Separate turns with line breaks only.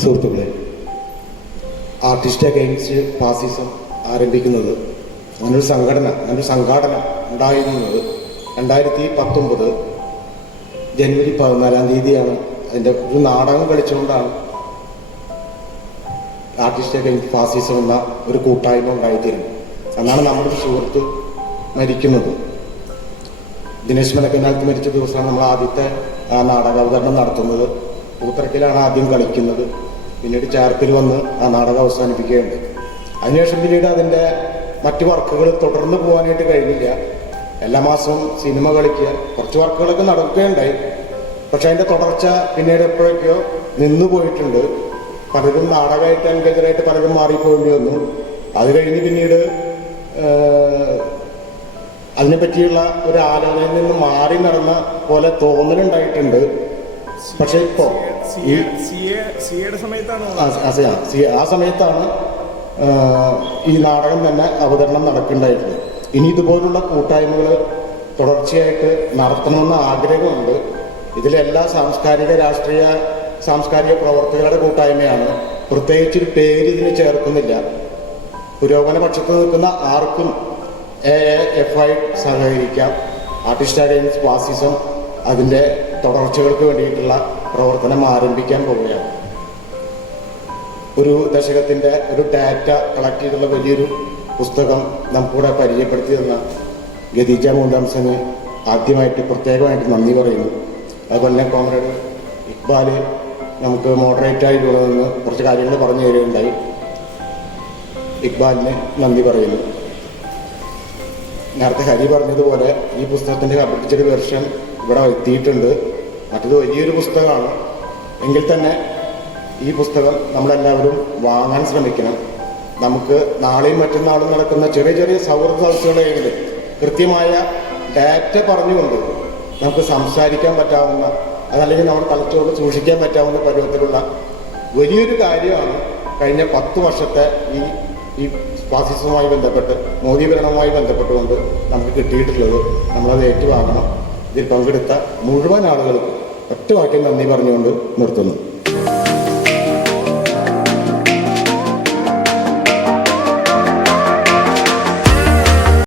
സുഹൃത്തുക്കളെ artist against ഫാസിസം ആരംഭിക്കുന്നത് അങ്ങനൊരു സംഘടന അങ്ങനൊരു സംഘാടന ഉണ്ടായിരുന്നത് രണ്ടായിരത്തി പത്തൊമ്പത് ജനുവരി പതിനാലാം തീയതിയാണ് അതിന്റെ ഒരു നാടകം കളിച്ചുകൊണ്ടാണ് ആർട്ടിസ്റ്റ് അഗെയിൻസ്റ്റ് ഫാസിസം എന്ന ഒരു കൂട്ടായ്മ ഉണ്ടായിത്തീരുന്നത്. അന്നാണ് നമ്മുടെ സുഹൃത്ത് മരിക്കുന്നത്. ദിനേശ് മലക്കനാൽക്ക് മരിച്ച ദിവസമാണ് നമ്മൾ ആദ്യത്തെ നാടകാവതരണം നടത്തുന്നത്. പൂത്തറക്കിലാണ് ആദ്യം കളിക്കുന്നത്. പിന്നീട് ചേർത്തിൽ വന്ന് ആ നാടകം അവസാനിപ്പിക്കുകയുണ്ട്. അതിനുശേഷം പിന്നീട് അതിന്റെ മറ്റു വർക്കുകൾ തുടർന്ന് പോകാനായിട്ട് കഴിഞ്ഞില്ല. എല്ലാ മാസവും സിനിമ കളിക്കുക കുറച്ച് വർക്കുകളൊക്കെ നടക്കുകയുണ്ടായി. പക്ഷെ അതിന്റെ തുടർച്ച പിന്നീട് എപ്പോഴൊക്കെയോ നിന്നു പോയിട്ടുണ്ട്. പലരും നാടകമായിട്ട് എൻഗേജറായിട്ട് പലരും മാറിപ്പോയി വന്നു അത് കഴിഞ്ഞ് പിന്നീട് അതിനെ അതിനെപ്പറ്റിയുള്ള ഒരു ആലോചനയിൽ നിന്ന് മാറി നടന്ന പോലെ തോന്നലുണ്ടായിട്ടുണ്ട്. പക്ഷെ ഇപ്പോ ഈ
സിയുടെ സമയത്താണ്
ആ സമയത്താണ് ഈ നാടകം തന്നെ അവതരണം നടക്കേണ്ടായിരുന്നത് ഇനി ഇതുപോലുള്ള കൂട്ടായ്മകൾ തുടർച്ചയായിട്ട് നടത്തണമെന്ന് ആഗ്രഹമുണ്ട്. ഇതിലെല്ലാ സാംസ്കാരിക രാഷ്ട്രീയ സാംസ്കാരിക പ്രവർത്തകരുടെ കൂട്ടായ്മയാണ്. പ്രത്യേകിച്ച് ഒരു പേര് ഇതിന് ചേർക്കുന്നില്ല. പുരോഗമന പക്ഷത്ത് നിൽക്കുന്ന ആർക്കും എ എഫ് ഐ സഹകരിക്കാം. ആർട്ടിസ്റ്റ് അഗൈൻസ് ഫാസിസം അതിന്റെ തുടർച്ചകൾക്ക് വേണ്ടിയിട്ടുള്ള പ്രവർത്തനം ആരംഭിക്കാൻ പോവുകയാണ്. ഒരു ദശകത്തിന്റെ ഒരു ഡാറ്റ കളക്ട് ചെയ്തിട്ടുള്ള വലിയൊരു പുസ്തകം നമുക്കൂടെ പരിചയപ്പെടുത്തി തന്ന ഗതിജ മൂലാംസന് ആദ്യമായിട്ട് പ്രത്യേകമായിട്ട് നന്ദി പറയുന്നു. അതുപോലെ കോമ്രേഡ് ഇക്ബാൽ നമുക്ക് മോഡറേറ്റ് ആയിട്ടുള്ള നിന്ന് കുറച്ച് കാര്യങ്ങൾ പറഞ്ഞു തരികയുണ്ടായി. ഇക്ബാലിന് നന്ദി പറയുന്നു. നേരത്തെ ഹരി പറഞ്ഞതുപോലെ ഈ പുസ്തകത്തിന്റെ അപ്ഡേറ്റഡ് വെർഷൻ ഇവിടെ എത്തിയിട്ടുണ്ട്. മറ്റത് വലിയൊരു പുസ്തകമാണ്. എങ്കിൽ തന്നെ ഈ പുസ്തകം നമ്മളെല്ലാവരും വാങ്ങാൻ ശ്രമിക്കണം. നമുക്ക് നാളെയും മറ്റന്നാളും നടക്കുന്ന ചെറിയ ചെറിയ സൗഹൃദ സദസ്സുകളെങ്കിൽ കൃത്യമായ ഡാറ്റ പറഞ്ഞുകൊണ്ട് നമുക്ക് സംസാരിക്കാൻ പറ്റാവുന്ന അതല്ലെങ്കിൽ നമ്മൾ തലച്ചോറിൽ സൂക്ഷിക്കാൻ പറ്റാവുന്ന പരുവത്തിലുള്ള വലിയൊരു കാര്യമാണ് കഴിഞ്ഞ പത്ത് വർഷത്തെ ഈ ഈ ഫാസിസവുമായി ബന്ധപ്പെട്ട് മോദി ഭരണവുമായി ബന്ധപ്പെട്ടുകൊണ്ട് നമുക്ക് കിട്ടിയിട്ടുള്ളത് നമ്മളത് ഏറ്റുവാങ്ങണം. ഇതിൽ പങ്കെടുത്ത മുഴുവൻ ആളുകൾക്കും ഒറ്റ വാക്യം നന്ദി പറഞ്ഞുകൊണ്ട് നിർത്തുന്നു.